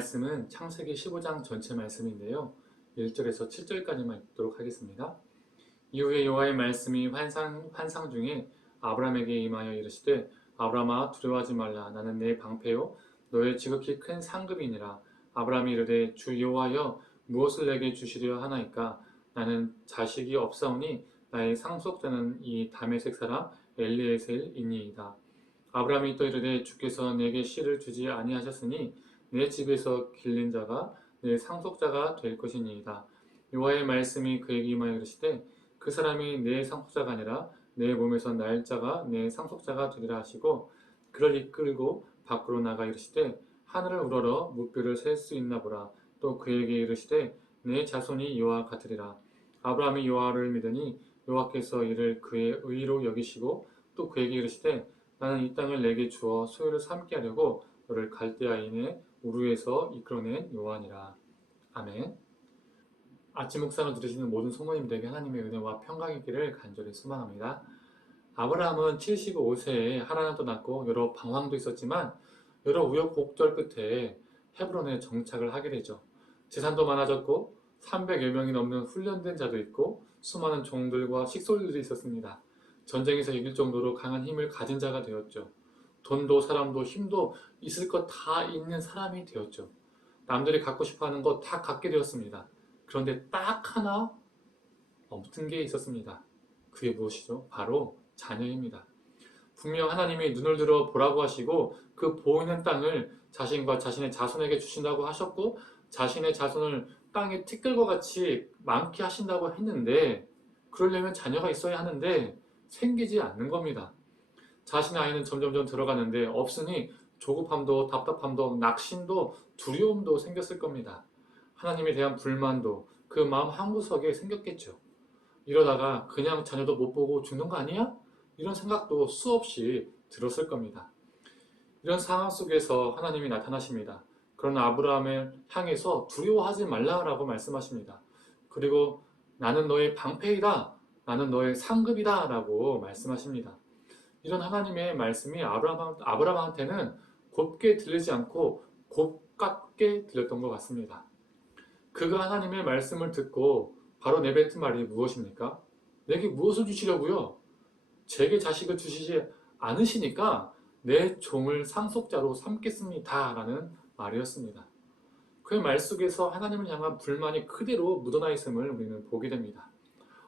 말씀은 창세기 15장 전체 말씀인데요. 1절에서 7절까지만 읽도록 하겠습니다. 이후에 여호와의 말씀이 환상 중에 아브라함에게 임하여 이르시되 아브라함아 두려워하지 말라. 나는 내 방패요 너의 지극히 큰 상급이니라. 아브라함이 이르되 주 여호와여 무엇을 내게 주시려 하나이까. 나는 자식이 없사오니 나의 상속자는 이 다메섹 사람 엘리에셀이니이다. 아브라함이 또 이르되 주께서 내게 씨를 주지 아니하셨으니 내 집에서 길린 자가 내 상속자가 될 것이니이다. 여호와의 말씀이 그에게 임하여 이르시되 그 사람이 내 상속자가 아니라 내 몸에서 날 자가 내 상속자가 되리라 하시고 그를 이끌고 밖으로 나가 이르시되 하늘을 우러러 무뼈를 셀 수 있나 보라. 또 그에게 이르시되 내 자손이 이와 같으리라. 아브라함이 여호와를 믿으니 여호와께서 이를 그의 의로 여기시고 또 그에게 이르시되 나는 이 땅을 내게 주어 소유를 삼게 하려고 너를 갈대아인의 우르에서 이끌어낸 여호와니라. 아멘. 아침 묵상을 들으시는 모든 성도님들에게 하나님의 은혜와 평강이 있기를 간절히 소망합니다. 아브라함은 75세에 하란을 떠났고 여러 방황도 있었지만 여러 우여곡절 끝에 헤브론에 정착을 하게 되죠. 재산도 많아졌고 300여 명이 넘는 훈련된 자도 있고 수많은 종들과 식솔들이 있었습니다. 전쟁에서 이길 정도로 강한 힘을 가진 자가 되었죠. 돈도 사람도 힘도 있을 것 다 있는 사람이 되었죠. 남들이 갖고 싶어하는 거 다 갖게 되었습니다. 그런데 딱 하나 없던 게 있었습니다. 그게 무엇이죠? 바로 자녀입니다. 분명 하나님이 눈을 들어 보라고 하시고 그 보이는 땅을 자신과 자신의 자손에게 주신다고 하셨고 자신의 자손을 땅의 티끌과 같이 많게 하신다고 했는데 그러려면 자녀가 있어야 하는데 생기지 않는 겁니다. 자신의 아이는 점점점 들어가는데 없으니 조급함도 답답함도 낙심도 두려움도 생겼을 겁니다. 하나님에 대한 불만도 그 마음 한구석에 생겼겠죠. 이러다가 그냥 자녀도 못 보고 죽는 거 아니야? 이런 생각도 수없이 들었을 겁니다. 이런 상황 속에서 하나님이 나타나십니다. 그러나 아브라함을 향해서 두려워하지 말라라고 말씀하십니다. 그리고 나는 너의 방패이다. 나는 너의 상급이다 라고 말씀하십니다. 이런 하나님의 말씀이 아브라함한테는 곱게 들리지 않고 곱깝게 들렸던 것 같습니다. 그가 하나님의 말씀을 듣고 바로 내뱉은 말이 무엇입니까? 내게 무엇을 주시려고요? 제게 자식을 주시지 않으시니까 내 종을 상속자로 삼겠습니다 라는 말이었습니다. 그의 말 속에서 하나님을 향한 불만이 그대로 묻어나 있음을 우리는 보게 됩니다.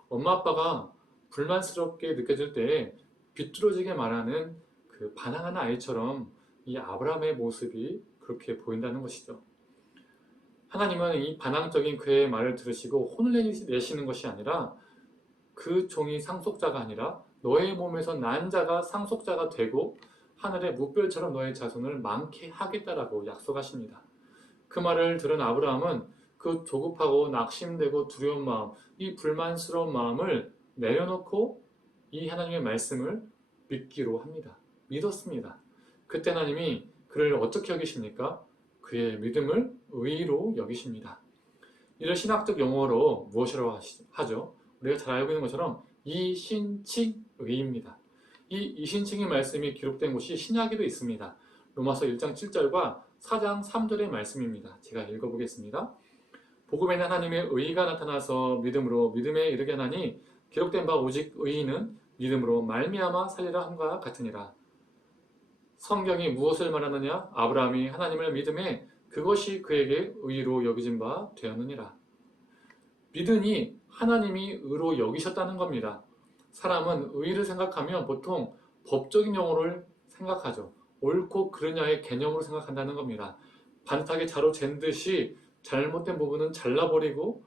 엄마 아빠가 불만스럽게 느껴질 때 비뚤어지게 말하는 그 반항하는 아이처럼 이 아브라함의 모습이 그렇게 보인다는 것이죠. 하나님은 이 반항적인 그의 말을 들으시고 혼을 내시는 것이 아니라 그 종이 상속자가 아니라 너의 몸에서 난 자가 상속자가 되고 하늘의 무별처럼 너의 자손을 많게 하겠다라고 약속하십니다. 그 말을 들은 아브라함은 그 조급하고 낙심되고 두려운 마음, 이 불만스러운 마음을 내려놓고 이 하나님의 말씀을 믿기로 합니다. 믿었습니다. 그때 하나님이 그를 어떻게 여기십니까? 그의 믿음을 의로 여기십니다. 이를 신학적 용어로 무엇이라고 하죠? 우리가 잘 알고 있는 것처럼 이신칭의입니다. 이 이신칭의 말씀이 기록된 곳이 신약에도 있습니다. 로마서 1장 7절과 4장 3절의 말씀입니다. 제가 읽어보겠습니다. 복음에는 하나님의 의가 나타나서 믿음으로 믿음에 이르게 하나니 기록된 바 오직 의인은 믿음으로 말미암아 살리라 함과 같으니라. 성경이 무엇을 말하느냐? 아브라함이 하나님을 믿음에 그것이 그에게 의로 여겨진 바 되었느니라. 믿으니 하나님이 의로 여기셨다는 겁니다. 사람은 의를 생각하면 보통 법적인 용어를 생각하죠. 옳고 그르냐의 개념으로 생각한다는 겁니다. 반듯하게 자로 잰 듯이 잘못된 부분은 잘라버리고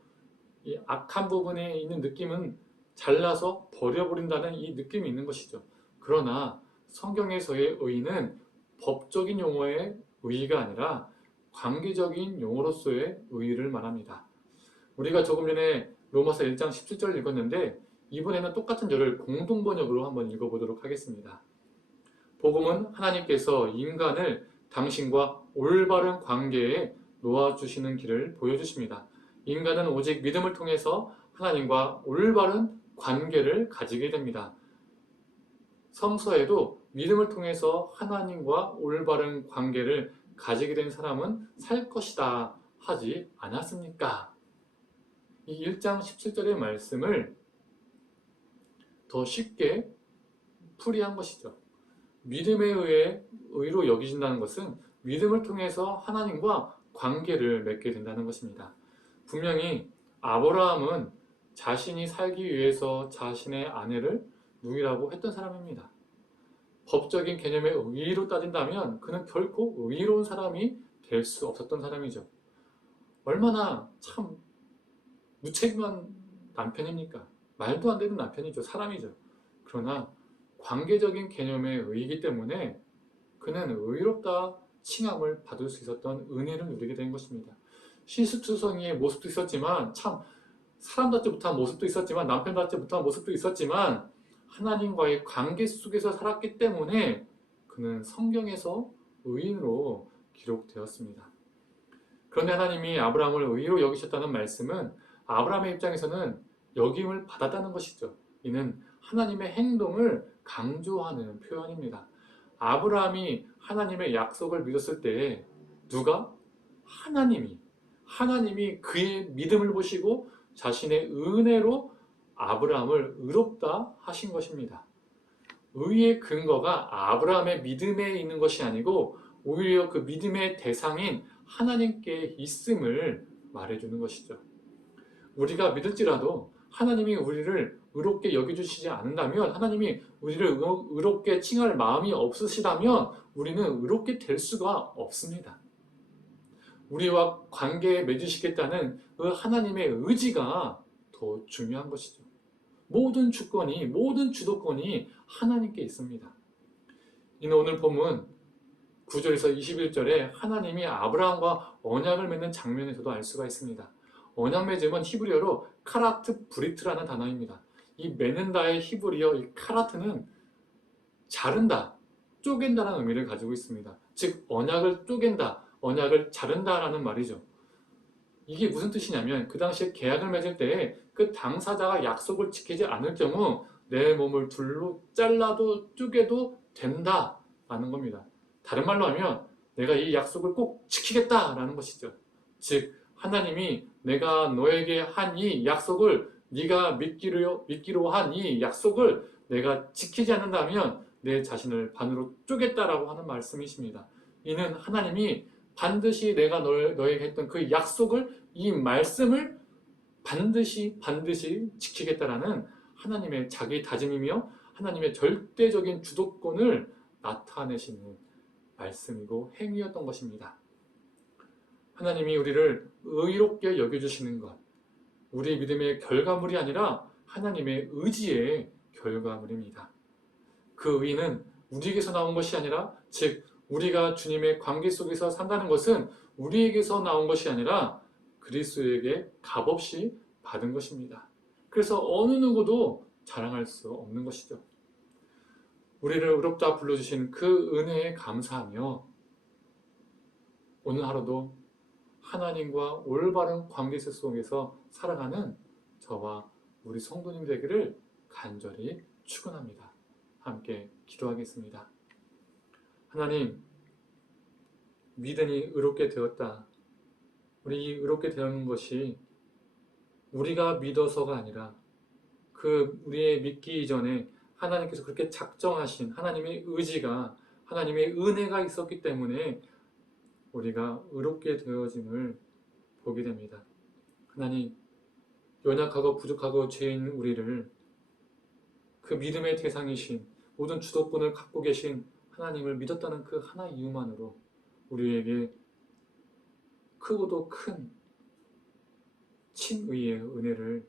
이 악한 부분에 있는 느낌은 잘라서 버려버린다는 이 느낌이 있는 것이죠. 그러나 성경에서의 의는 법적인 용어의 의가 아니라 관계적인 용어로서의 의를 말합니다. 우리가 조금 전에 로마서 1장 17절 읽었는데 이번에는 똑같은 절을 공동번역으로 한번 읽어보도록 하겠습니다. 복음은 하나님께서 인간을 당신과 올바른 관계에 놓아주시는 길을 보여주십니다. 인간은 오직 믿음을 통해서 하나님과 올바른 관계를 가지게 됩니다. 성서에도 믿음을 통해서 하나님과 올바른 관계를 가지게 된 사람은 살 것이다 하지 않았습니까? 이 1장 17절의 말씀을 더 쉽게 풀이한 것이죠. 믿음에 의해 의로 여기진다는 것은 믿음을 통해서 하나님과 관계를 맺게 된다는 것입니다. 분명히 아브라함은 자신이 살기 위해서 자신의 아내를 누이라고 했던 사람입니다. 법적인 개념의 의의로 따진다면 그는 결코 의로운 사람이 될 수 없었던 사람이죠. 얼마나 참 무책임한 남편입니까? 말도 안 되는 남편이죠. 사람이죠. 그러나 관계적인 개념의 의이기 때문에 그는 의롭다 칭함을 받을 수 있었던 은혜를 누리게 된 것입니다. 시스투성이의 모습도 있었지만 참 사람답지 못한 모습도 있었지만 남편답지 못한 모습도 있었지만 하나님과의 관계 속에서 살았기 때문에 그는 성경에서 의인으로 기록되었습니다. 그런데 하나님이 아브라함을 의로 여기셨다는 말씀은 아브라함의 입장에서는 여김을 받았다는 것이죠. 이는 하나님의 행동을 강조하는 표현입니다. 아브라함이 하나님의 약속을 믿었을 때 누가? 하나님이 그의 믿음을 보시고 자신의 은혜로 아브라함을 의롭다 하신 것입니다. 의의 근거가 아브라함의 믿음에 있는 것이 아니고 오히려 그 믿음의 대상인 하나님께 있음을 말해주는 것이죠. 우리가 믿을지라도 하나님이 우리를 의롭게 여겨주시지 않는다면, 하나님이 우리를 의롭게 칭할 마음이 없으시다면 우리는 의롭게 될 수가 없습니다. 우리와 관계 맺으시겠다는 그 하나님의 의지가 더 중요한 것이죠. 모든 주권이, 모든 주도권이 하나님께 있습니다. 이는 오늘 본문 9절에서 21절에 하나님이 아브라함과 언약을 맺는 장면에서도 알 수가 있습니다. 언약 맺음은 히브리어로 카라트 브리트라는 단어입니다. 이 맺는다의 히브리어 이 카라트는 자른다, 쪼갠다라는 의미를 가지고 있습니다. 즉 언약을 쪼갠다, 언약을 자른다라는 말이죠. 이게 무슨 뜻이냐면 그 당시에 계약을 맺을 때 그 당사자가 약속을 지키지 않을 경우 내 몸을 둘로 잘라도 쪼개도 된다라는 겁니다. 다른 말로 하면 내가 이 약속을 꼭 지키겠다라는 것이죠. 즉 하나님이 내가 너에게 한 이 약속을, 네가 믿기로 한 이 약속을 내가 지키지 않는다면 내 자신을 반으로 쪼겠다라고 하는 말씀이십니다. 이는 하나님이 반드시 내가 너에게 했던 그 약속을, 이 말씀을 반드시 지키겠다라는 하나님의 자기 다짐이며 하나님의 절대적인 주도권을 나타내시는 말씀이고 행위였던 것입니다. 하나님이 우리를 의롭게 여겨주시는 것, 우리 믿음의 결과물이 아니라 하나님의 의지의 결과물입니다. 그 의는 우리에게서 나온 것이 아니라, 즉 우리가 주님의 관계 속에서 산다는 것은 우리에게서 나온 것이 아니라 그리스도에게 값없이 받은 것입니다. 그래서 어느 누구도 자랑할 수 없는 것이죠. 우리를 의롭다 불러주신 그 은혜에 감사하며 오늘 하루도 하나님과 올바른 관계 속에서 살아가는 저와 우리 성도님 되기를 간절히 축원합니다. 함께 기도하겠습니다. 하나님, 믿으니 의롭게 되었다. 우리 의롭게 되는 것이 우리가 믿어서가 아니라 그 우리의 믿기 이전에 하나님께서 그렇게 작정하신 하나님의 의지가, 하나님의 은혜가 있었기 때문에 우리가 의롭게 되어짐을 보게 됩니다. 하나님, 연약하고 부족하고 죄인 우리를 그 믿음의 대상이신, 모든 주도권을 갖고 계신 하나님을 믿었다는 그 하나의 이유만으로 우리에게 크고도 큰 칭의의 은혜를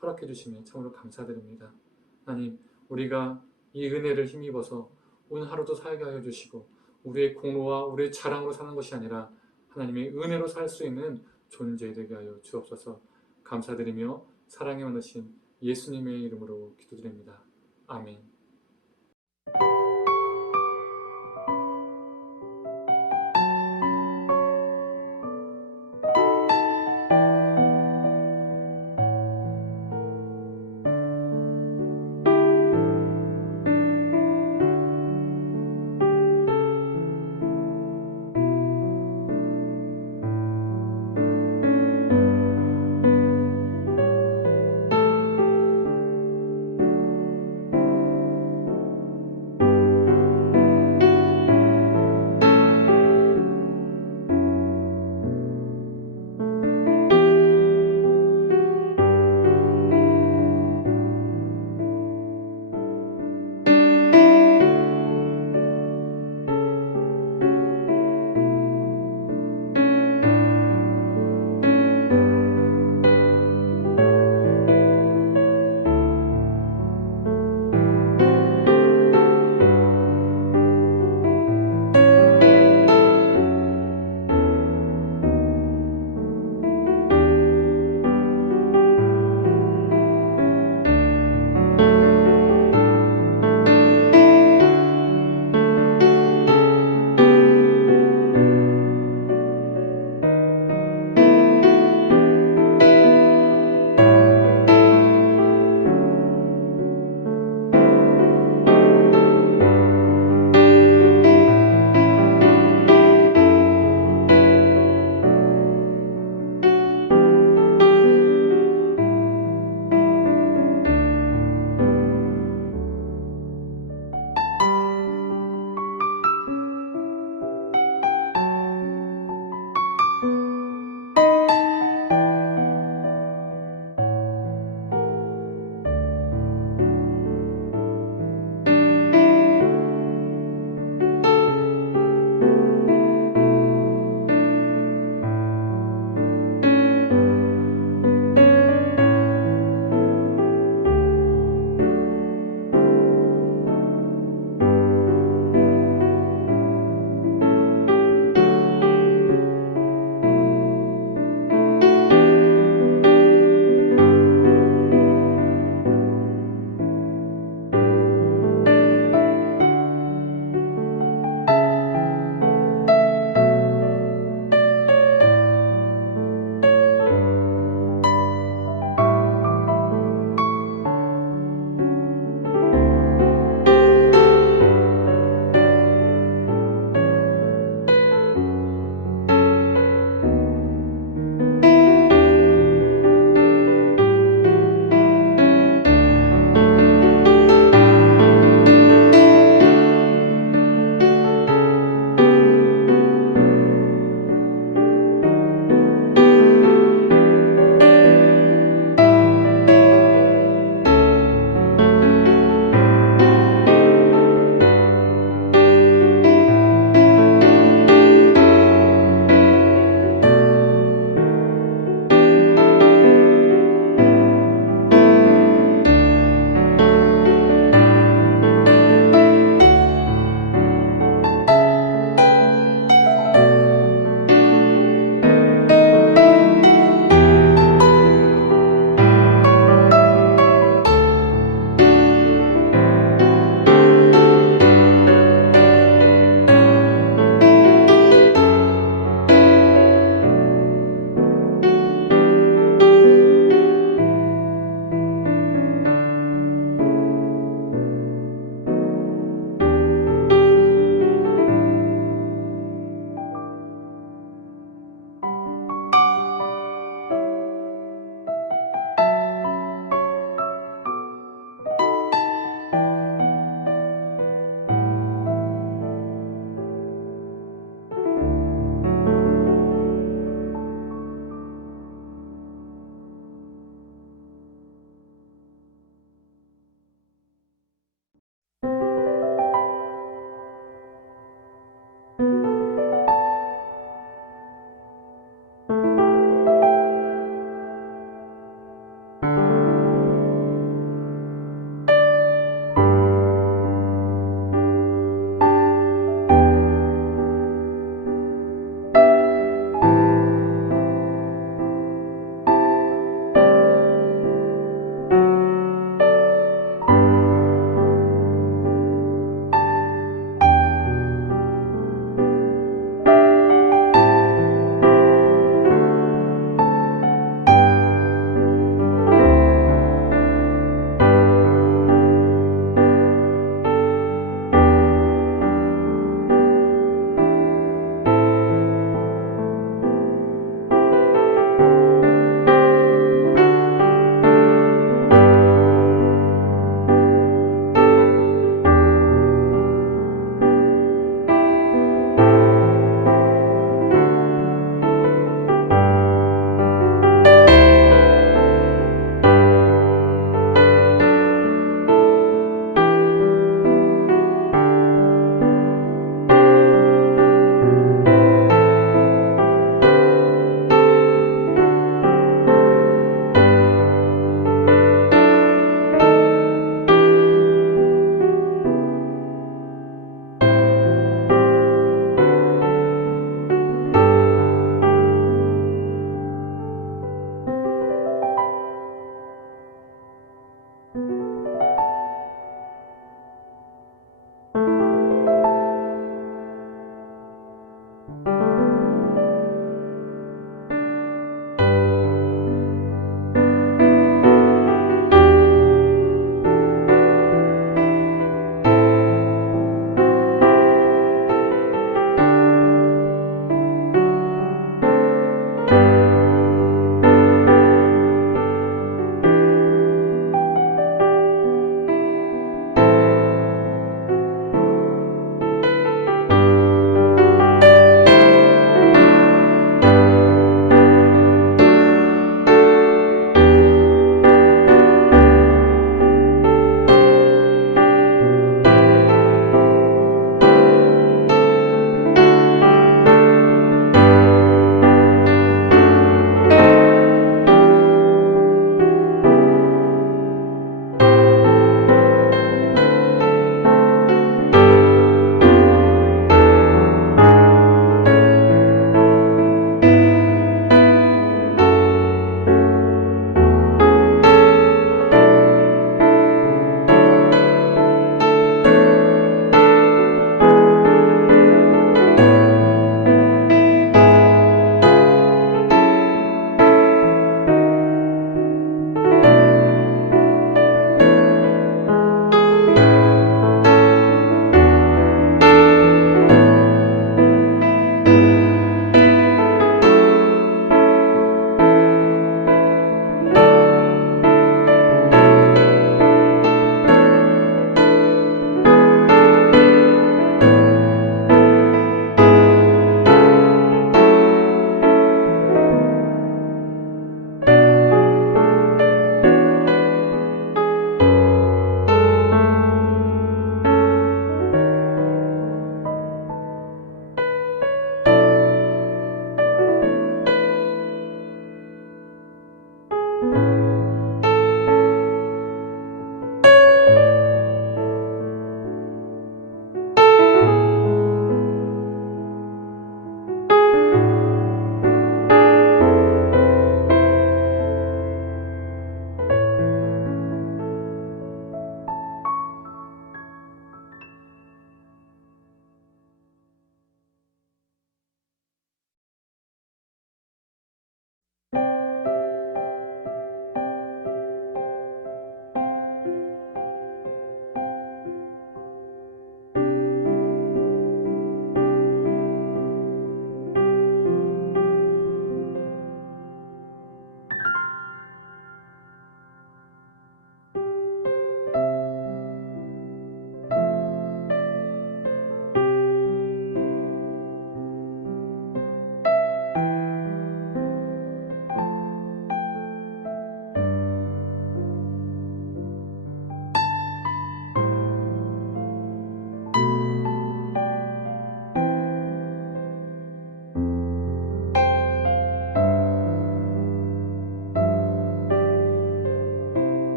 허락해 주시며 참으로 감사드립니다. 하나님, 우리가 이 은혜를 힘입어서 오늘 하루도 살게 하여 주시고 우리의 공로와 우리의 자랑으로 사는 것이 아니라 하나님의 은혜로 살 수 있는 존재 되게 하여 주옵소서. 감사드리며 사랑에 많으신 예수님의 이름으로 기도드립니다. 아멘.